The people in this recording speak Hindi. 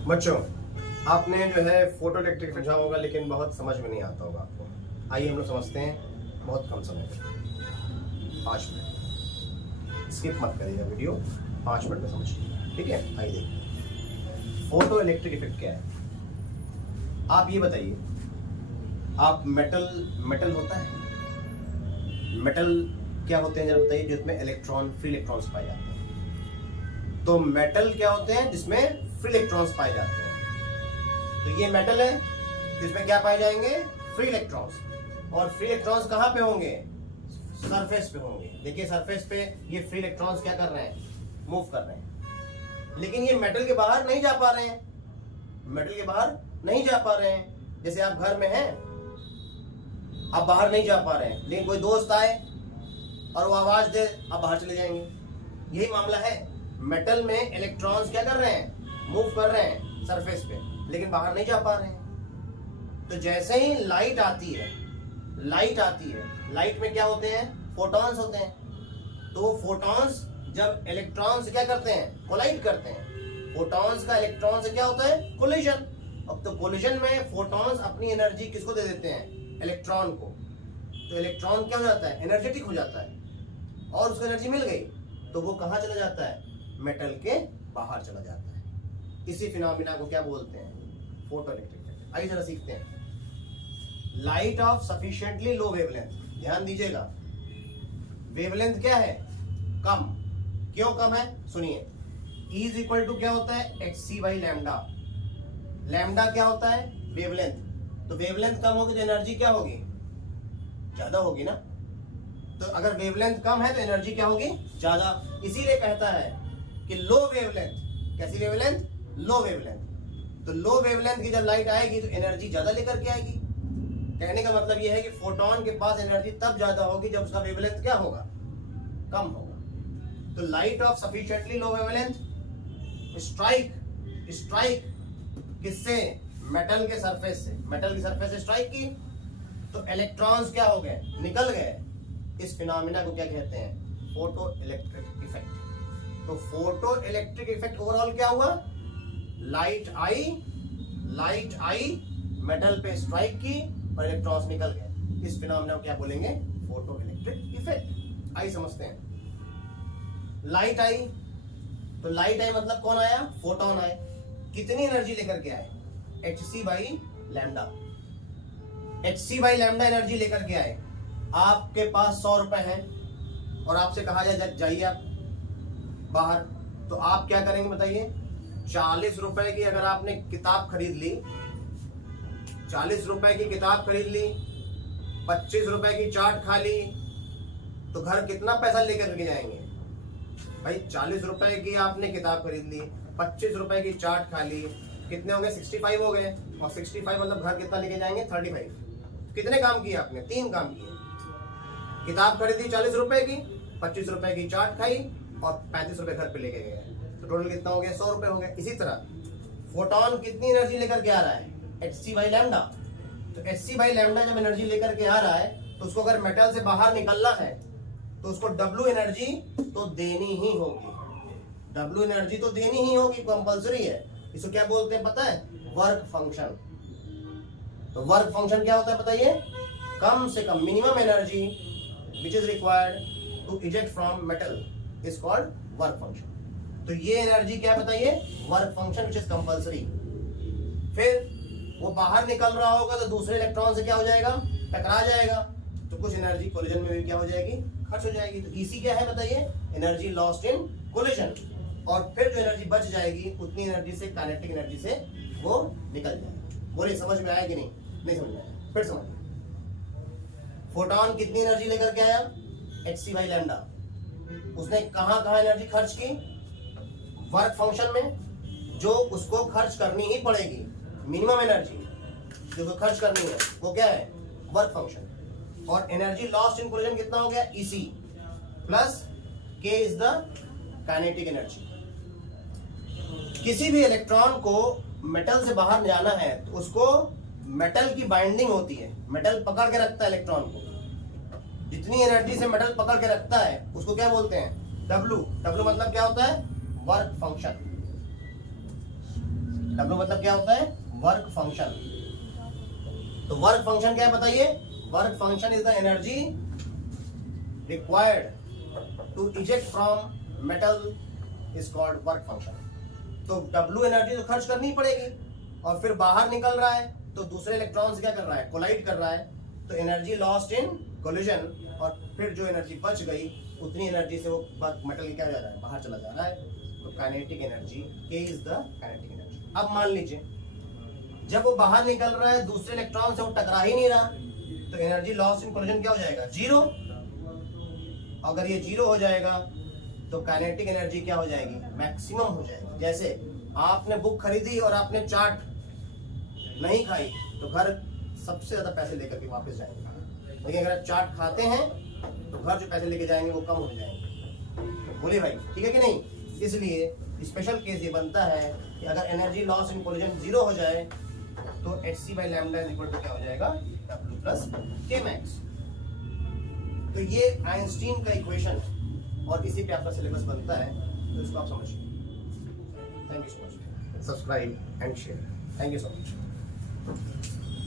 बच्चों, आपने जो है फोटो इलेक्ट्रिक समझा होगा, लेकिन बहुत समझ में नहीं आता होगा आपको। आइए हम लोग समझते हैं बहुत कम समय में, 5 मिनट। स्किप मत करिएगा वीडियो, 5 मिनट में समझिए, ठीक है। आइए देखिए फोटो इलेक्ट्रिक इफेक्ट क्या है। आप ये बताइए, आप मेटल होता है, मेटल क्या होते हैं जरा बताइए, जिसमें इलेक्ट्रॉन फ्री इलेक्ट्रॉन्स पाए जाते हैं। तो मेटल क्या होते हैं जिसमें फ्री इलेक्ट्रॉन्स पाए जाते हैं। तो ये मेटल है जिसमें क्या पाए जाएंगे, फ्री इलेक्ट्रॉन्स। और फ्री इलेक्ट्रॉन्स कहाँ पे होंगे, सरफेस पे होंगे। देखिए सरफेस पे ये फ्री इलेक्ट्रॉन्स क्या कर रहे हैं, मूव कर रहे हैं। लेकिन ये मेटल के बाहर नहीं जा पा रहे हैं, मेटल के बाहर नहीं जा पा रहे हैं। जैसे आप घर में हैं, आप बाहर नहीं जा पा रहे हैं, लेकिन कोई दोस्त आए और वो आवाज दे, आप बाहर चले जाएंगे। यही मामला है, मेटल में इलेक्ट्रॉन्स क्या कर रहे हैं, मूव कर रहे हैं सरफेस पे, लेकिन बाहर नहीं जा पा रहे हैं। तो जैसे ही लाइट आती है, लाइट में क्या होते हैं, फोटॉन्स होते हैं। तो वो फोटॉन्स जब इलेक्ट्रॉन से क्या करते हैं, कोलाइड करते हैं। फोटॉन्स का इलेक्ट्रॉन से क्या होता है, कोलिजन। अब तो कोलिजन में फोटॉन्स अपनी एनर्जी किसको दे देते हैं, इलेक्ट्रॉन को। तो इलेक्ट्रॉन क्या हो जाता है, एनर्जेटिक हो जाता है, और उसको एनर्जी मिल गई तो वो कहाँ चला जाता है, मेटल के बाहर चला जाता है। इसी फिनोमिना को क्या बोलते हैं, फोटो इलेक्ट्रिक इफेक्ट। आइए जरा सीखते हैं। Light of sufficiently low wavelength, ध्यान दीजिएगा, वेवलेंथ क्या है, कम। क्यों कम है, सुनिए। E इज इक्वल टू क्या होता है, hc बाई लैम्डा। लैम्डा क्या होता है, वेवलेंथ। तो वेवलेंथ कम होगी तो एनर्जी क्या होगी, ज्यादा होगी ना। तो अगर वेवलेंथ कम है तो एनर्जी क्या होगी, ज्यादा। इसीलिए कहता है कि लो वेवलेंथ, कैसी वेवलेंथ, लो वेवलेंथ। तो लो वेवलेंथ की जब लाइट आएगी तो एनर्जी ज्यादा लेकर के आएगी। कहने का मतलब यह है कि फोटोन के पास एनर्जी तब ज्यादा होगी जब उसका वेवलेंथ क्या होगा, कम होगा। तो light of sufficiently low wavelength strike किससे, मेटल के सरफेस से, मेटल की सरफेस से स्ट्राइक की तो इलेक्ट्रॉन्स क्या हो गए, निकल गए। इस फिनोमिना को क्या कहते हैं, फोटो इलेक्ट्रिक इफेक्ट। तो फोटो इलेक्ट्रिक इफेक्ट ओवरऑल क्या हुआ, लाइट आई मेटल पे स्ट्राइक की और इलेक्ट्रॉन्स निकल गए। इस फिनोमिना को क्या बोलेंगे, फोटो इलेक्ट्रिक इफेक्ट। आई समझते हैं। लाइट आई, तो लाइट आई मतलब कौन आया, फोटोन आए। कितनी एनर्जी लेकर के आए, hc by lambda. hc by lambda energy लेकर के आए। आपके पास 100 रुपए हैं और आपसे कहा जाइए आप बाहर, तो आप क्या करेंगे बताइए। 40 रुपए की अगर आपने किताब खरीद ली, 40 रुपए की किताब खरीद ली, 25 रुपए की चाट खा ली, तो घर कितना पैसा लेकर के जाएंगे भाई। 40 रुपए की आपने किताब खरीद ली, 25 रुपए की चाट खा ली, कितने हो गए, 65 हो गए। और 65 मतलब घर कितना लेके जाएंगे, 35। कितने काम किए आपने, 3 काम किए। किताब खरीदी 40 रुपए की, 25 रुपए की चाट खाई और 35 रुपए घर पे लेके गए, तो टोटल कितना हो गया, 100 रुपए हो गए। इसी तरह फोटोन कितनी एनर्जी लेकर के आ रहा है, hc बाई लैम्डा। तो hc बाई लैम्डा जब एनर्जी लेकर के आ रहा है तो उसको अगर मेटल से बाहर निकलना है तो उसको W एनर्जी तो देनी ही होगी, W एनर्जी तो देनी ही होगी, कंपल्सरी है। इसको क्या बोलते हैं पता है, वर्क फंक्शन। तो वर्क फंक्शन क्या होता है बताइए, कम से कम minimum energy which is required to eject from metal is called work function. तो ये एनर्जी क्या बताइए, work function which is compulsory. फिर वो बाहर निकल रहा होगा तो दूसरे इलेक्ट्रॉन से क्या हो जाएगा, टकरा जाएगा, तो कुछ एनर्जी कोलिजन में भी क्या हो जाएगी, खर्च हो जाएगी। तो इसी क्या है बताइए, एनर्जी लॉस्ट इन कोलिजन। और फिर जो एनर्जी बच जाएगी उतनी एनर्जी से, काइनेटिक एनर्जी से वो निकल जाएगी। बोलिए समझ में आया कि नहीं समझ में आया, फिर समझिए। फोटोन कितनी एनर्जी लेकर के आया, hc बाई लैम्डा। उसने कहां कहां एनर्जी खर्च की, वर्क फंक्शन में, जो उसको खर्च करनी ही पड़ेगी। मिनिमम एनर्जी जो खर्च करनी है वो क्या है, वर्क फंक्शन। और एनर्जी लॉस्ट इन कोलिजन कितना हो गया, EC plus K is the kinetic energy. किसी भी इलेक्ट्रॉन को मेटल से बाहर जाना है तो उसको मेटल की बाइंडिंग होती है, मेटल पकड़ के रखता है इलेक्ट्रॉन को। जितनी एनर्जी से मेटल पकड़ के रखता है उसको क्या बोलते हैं, W। W मतलब क्या होता है, वर्क फंक्शन। W मतलब क्या होता है? Work function. तो वर्क फंक्शन क्या है बताइए? Work function is the energy required to eject from metal is called work function. तो W एनर्जी तो खर्च करनी पड़ेगी और फिर बाहर निकल रहा है तो दूसरे इलेक्ट्रॉन से क्या कर रहा है? कोलाइड कर रहा है, तो एनर्जी लॉस्ट इन कोलिजन, और फिर जो एनर्जी बच गई उतनी एनर्जी से वो मेटल क्या जा रहा है? बाहर चला जा रहा है। तो kinetic energy K is the kinetic energy. अब मान लीजिए जब वो बाहर निकल रहा है दूसरे इलेक्ट्रॉन से वो टकरा ही नहीं रहा, तो एनर्जी लॉस्ट इन कोलिजन क्या हो जाएगा? 0। अगर ये 0 हो जाएगा तो काइनेटिक एनर्जी क्या हो जाएगी? मैक्सिमम हो जाएगी। जैसे आपने बुक खरीदी और आपने चाट नहीं खाई तो घर सबसे ज्यादा पैसे लेकर के वापस जाएंगे, लेकिन अगर आप चाट खाते हैं तो घर जो पैसे लेके जाएंगे वो कम हो जाएंगे। बोलिए भाई, ठीक है कि नहीं? इसलिए स्पेशल केस ये बनता है कि अगर एनर्जी लॉस इन कोलिजन 0 हो जाए तो hc/λ इज इक्वल टू क्या हो जाएगा? W plus K max. तो ये आइंस्टीन का इक्वेशन है और इसी पे आपका सिलेबस बनता है, तो इसको आप समझिए। Thank you so much. Subscribe and share. Thank you so much.